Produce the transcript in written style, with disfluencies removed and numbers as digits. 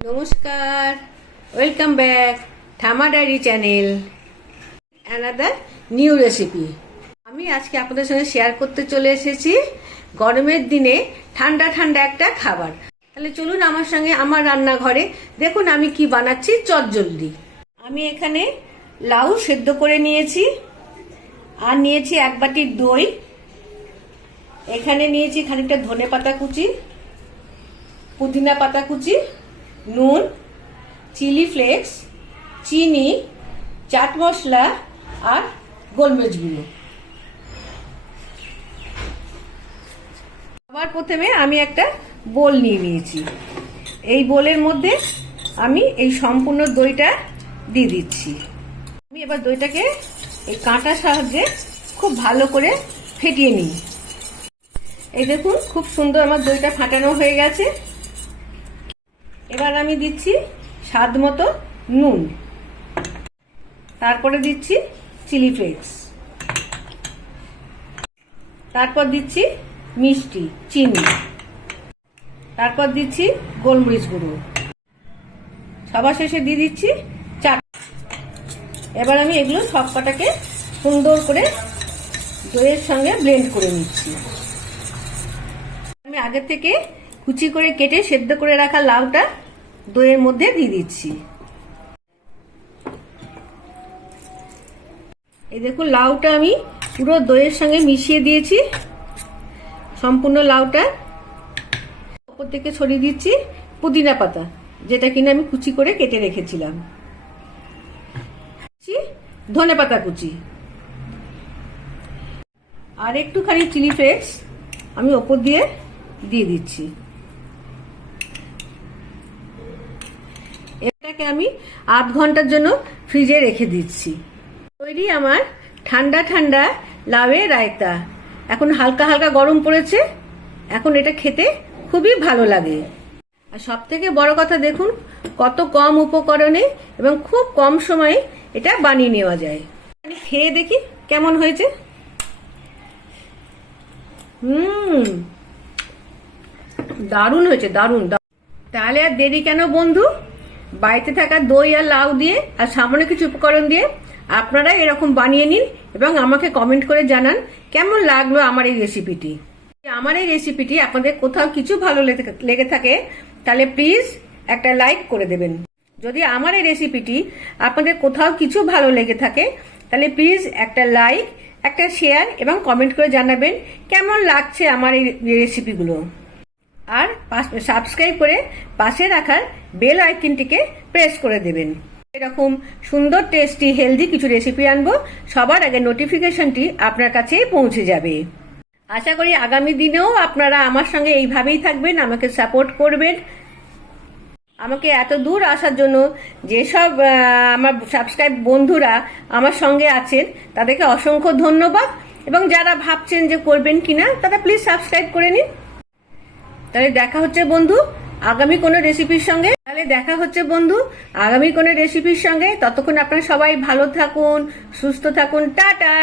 নমস্কার, welcome back Thama diary channel, another new recipe. আমি আজকে আপনাদের সঙ্গে শেয়ার করতে চলে এসেছি গরমের দিনে ঠান্ডা ঠান্ডা একটা খাবার। তাহলে চলুন আমার সঙ্গে আমার রান্নাঘরে, দেখুন আমি কি বানাচ্ছি চটজলদি। আমি এখানে লাউ সেদ্ধ করে নিয়েছি, আর নিয়েছি এক বাটি দই, এখানে নিয়েছি খানিকটা ধনেপাতা কুচি, পুদিনা পাতা কুচি, নুন, চিলি ফ্লেক্স, চিনি, চাট মশলা আর গোলমরিচ গুঁড়ো। সবার প্রথমে আমি একটা বোল নিয়ে নিয়েছি। এই বোলের মধ্যে আমি এই সম্পূর্ণ দইটা দিয়ে দিচ্ছি। আমি এবার দইটাকে এই কাঁটার সাহায্যে খুব ভালো করে ফেটিয়ে নিই। এই দেখুন, খুব সুন্দর আমার দইটা ফাটানো হয়ে গেছে। এবার আমি দিচ্ছি স্বাদ মতো নুন, তারপরে দিচ্ছি চিলি ফ্লেক্স, তারপর দিচ্ছি মিষ্টি চিনি, তারপর দিচ্ছি গোলমরিচ গুঁড়ো, সবার শেষে দিয়ে দিচ্ছি চাট। এবার আমি এগুলো সব কটাকে সুন্দর করে দইয়ের সঙ্গে ব্লেন্ড করে নিচ্ছি। আমি আগে থেকে কুচি করে কেটে সেদ্ধ করে রাখা লাউটা দইয়ের মধ্যে দিয়ে দিচ্ছি। এই দেখুন, লাউটা আমি পুরো দইয়ের সঙ্গে মিশিয়ে দিয়েছি। সম্পূর্ণ লাউটা উপর থেকে ছড়িয়ে দিচ্ছি পুদিনা পাতা, যেটা কিনা আমি কুচি করে কেটে রেখেছিলাম, ধনেপাতা কুচি, আর একটুখানি চিলি ফ্লেক্স আমি ওপর দিয়ে দিচ্ছি। এটাকে আমি 8 ঘন্টার জন্য ফ্রিজে রেখে দিচ্ছি। তৈরি আমার ঠান্ডা ঠান্ডা লাউয়ের রায়তা। এখন হালকা হালকা গরম পড়েছে, এখন এটা খেতে খুবই ভালো লাগে। আর সব থেকে বড় কথা, দেখুন কত কম উপকরণে এবং খুব কম সময়ে এটা বানিয়ে নেওয়া যায়। আমি খেয়ে দেখি কেমন হয়েছে। দারুণ হয়েছে, দারুণ। তাহলে আর দেরি কেন বন্ধু, বাড়িতে থাকা দই আর লাউ দিয়ে আর সামান্য কিছু উপকরণ দিয়ে আপনারা এরকম বানিয়ে নিন এবং আমাকে কমেন্ট করে জানান কেমন লাগলো আমার এই রেসিপিটি। আমার এই রেসিপিটি আপনাদের কোথাও কিছু ভালো লেগে থাকে তাহলে প্লিজ একটা লাইক করে দেবেন। যদি আমার এই রেসিপিটি আপনাদের কোথাও কিছু ভালো লেগে থাকে তাহলে প্লিজ একটা লাইক, একটা শেয়ার এবং কমেন্ট করে জানাবেন কেমন লাগছে আমার এই রেসিপিগুলো। আর সাবস্ক্রাইব করে পাশে রাখার বেল আইকনটিকে প্রেস করে দেবেন। এরকম সুন্দর টেস্টি হেলদি কিছু রেসিপি আনবো, সবার আগে নোটিফিকেশনটি আপনার কাছে পৌঁছে যাবে। আশা করি আগামী দিনেও আপনারা আমার সঙ্গে এইভাবেই থাকবেন, আমাকে সাপোর্ট করবেন। আমাকে এত দূর আসার জন্য যেসব আমার সাবস্ক্রাইব বন্ধুরা আমার সঙ্গে আছেন তাদেরকে অসংখ্য ধন্যবাদ, এবং যারা ভাবছেন যে করবেন কিনা তারা প্লিজ সাবস্ক্রাইব করে নিন। তাহলে দেখা হচ্ছে বন্ধু আগামী কোনো রেসিপির সঙ্গে। ততক্ষণ আপনারা সবাই ভালো থাকুন, সুস্থ থাকুন। টাটা।